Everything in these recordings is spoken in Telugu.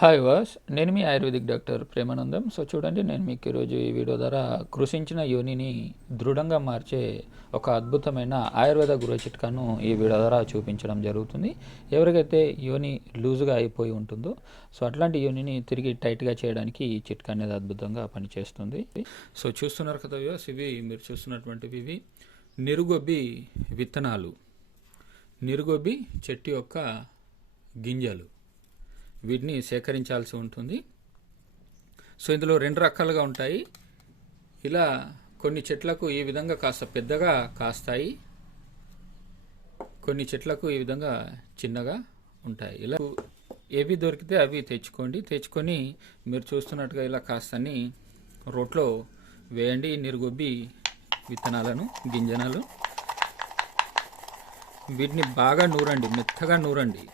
హాయ్ వాస్ నేను మీ ఆయుర్వేదిక్ డాక్టర్ ప్రేమానందం. సో చూడండి నేను మీకు ఈరోజు ఈ వీడియో ద్వారా కృషించిన యోనిని దృఢంగా మార్చే ఒక అద్భుతమైన ఆయుర్వేద గృహ చిట్కాను ఈ వీడియో ద్వారా చూపించడం జరుగుతుంది. ఎవరికైతే యోని లూజుగా అయిపోయి ఉంటుందో సో అట్లాంటి యోనిని తిరిగి టైట్గా చేయడానికి ఈ చిట్కా అనేది అద్భుతంగా పనిచేస్తుంది. సో చూస్తున్నారు కదా వ్యూస్ ఇవి మీరు చూస్తున్నటువంటివి ఇవి. నిరుగొబ్బి విత్తనాలు. నిరుగొబ్బి చెట్టు యొక్క గింజలు. వీటిని సేకరించాల్సి ఉంటుంది. సో ఇందులో రెండు రకాలుగా ఉంటాయి. ఇలా కొన్ని చెట్లకు ఈ విధంగా కాస్త పెద్దగా కాస్తాయి. కొన్ని చెట్లకు ఈ విధంగా చిన్నగా ఉంటాయి. ఇలా ఏవి దొరికితే అవి తెచ్చుకోండి. తెచ్చుకొని మీరు చూస్తున్నట్టుగా ఇలా కాస్తని రోట్లో వేయండి. నిరుగొబ్బి విత్తనాలను గింజనాలు. వీటిని బాగా నూరండి. మెత్తగా నూరండి.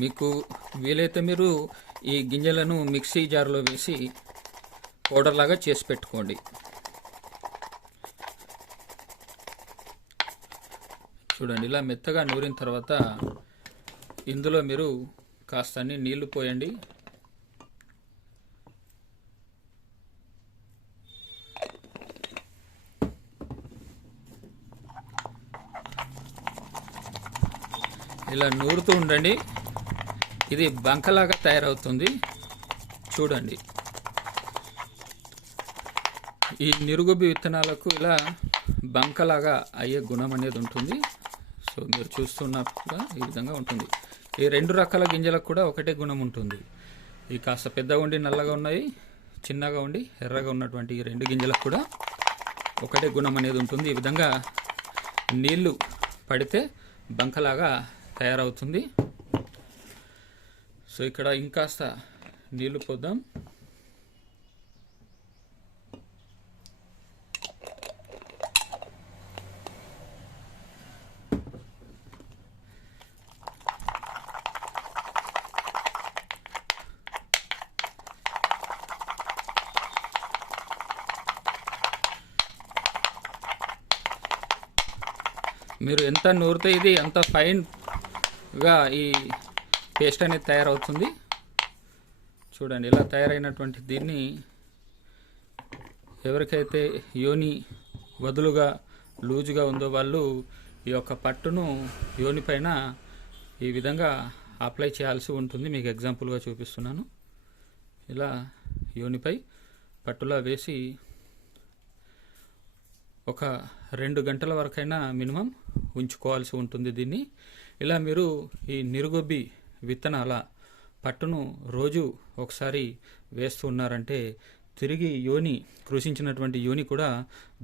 మీకు వీలైతే మీరు ఈ గింజలను మిక్సీ జార్లో వేసి పౌడర్ లాగా చేసి పెట్టుకోండి. చూడండి ఇలా మెత్తగా నూరిన తర్వాత ఇందులో మీరు కాస్త నీళ్ళు పోయండి. ఇలా నూరుతూ ఉండండి. ఇది బంకలాగా తయారవుతుంది. చూడండి. ఈ నిరుగుబి విత్తనాలకు ఇలా బంకలాగా అయ్యే గుణం అనేది ఉంటుంది. సో మీరు చూస్తున్నట్టుగా ఈ విధంగా ఉంటుంది. ఈ రెండు రకాల గింజలకు కూడా ఒకటే గుణం ఉంటుంది. ఈ కాస్త పెద్దగా ఉండి నల్లగా ఉన్నాయి చిన్నగా ఉండి ఎర్రగా ఉన్నటువంటి ఈ రెండు గింజలకు కూడా ఒకటే గుణం అనేది ఉంటుంది. ఈ విధంగా నీళ్ళు పడితే బంకలాగా తయారవుతుంది. సో ఇక్కడ ఇంకాస్త నీళ్ళు పోద్దాం. మీరు ఎంత నూరితే ఇది ఎంత ఫైన్గా ఈ పేస్ట్ అనేది తయారవుతుంది. చూడండి ఇలా తయారైనటువంటి దీన్ని ఎవరికైతే యోని వదులుగా లూజుగా ఉందో వాళ్ళు ఈ యొక్క పట్టును యోని పైన ఈ విధంగా అప్లై చేయాల్సి ఉంటుంది. మీకు ఎగ్జాంపుల్గా చూపిస్తున్నాను. ఇలా యోనిపై పట్టులా వేసి ఒక రెండు గంటల వరకైనా మినిమం ఉంచుకోవాల్సి ఉంటుంది దీన్ని. ఇలా మీరు ఈ నిరుగొబ్బి విత్తనాల పట్టును రోజు ఒకసారి వేస్తున్నారంటే తిరిగి యోని కృషించినటువంటి యోని కూడా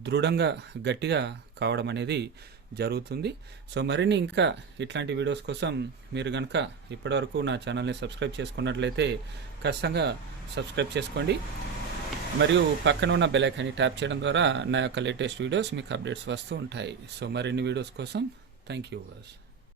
దృఢంగా గట్టిగా కావడం అనేది జరుగుతుంది. సో మరిన్ని ఇంకా ఇట్లాంటి వీడియోస్ కోసం మీరు కనుక ఇప్పటివరకు నా ఛానల్ని సబ్స్క్రైబ్ చేసుకున్నట్లయితే ఖచ్చితంగా సబ్స్క్రైబ్ చేసుకోండి. మరియు పక్కన ఉన్న బెలైకాన్ని ట్యాప్ చేయడం ద్వారా నా యొక్క లేటెస్ట్ వీడియోస్ మీకు అప్డేట్స్ వస్తూ ఉంటాయి. సో మరిన్ని వీడియోస్ కోసం థ్యాంక్ యూ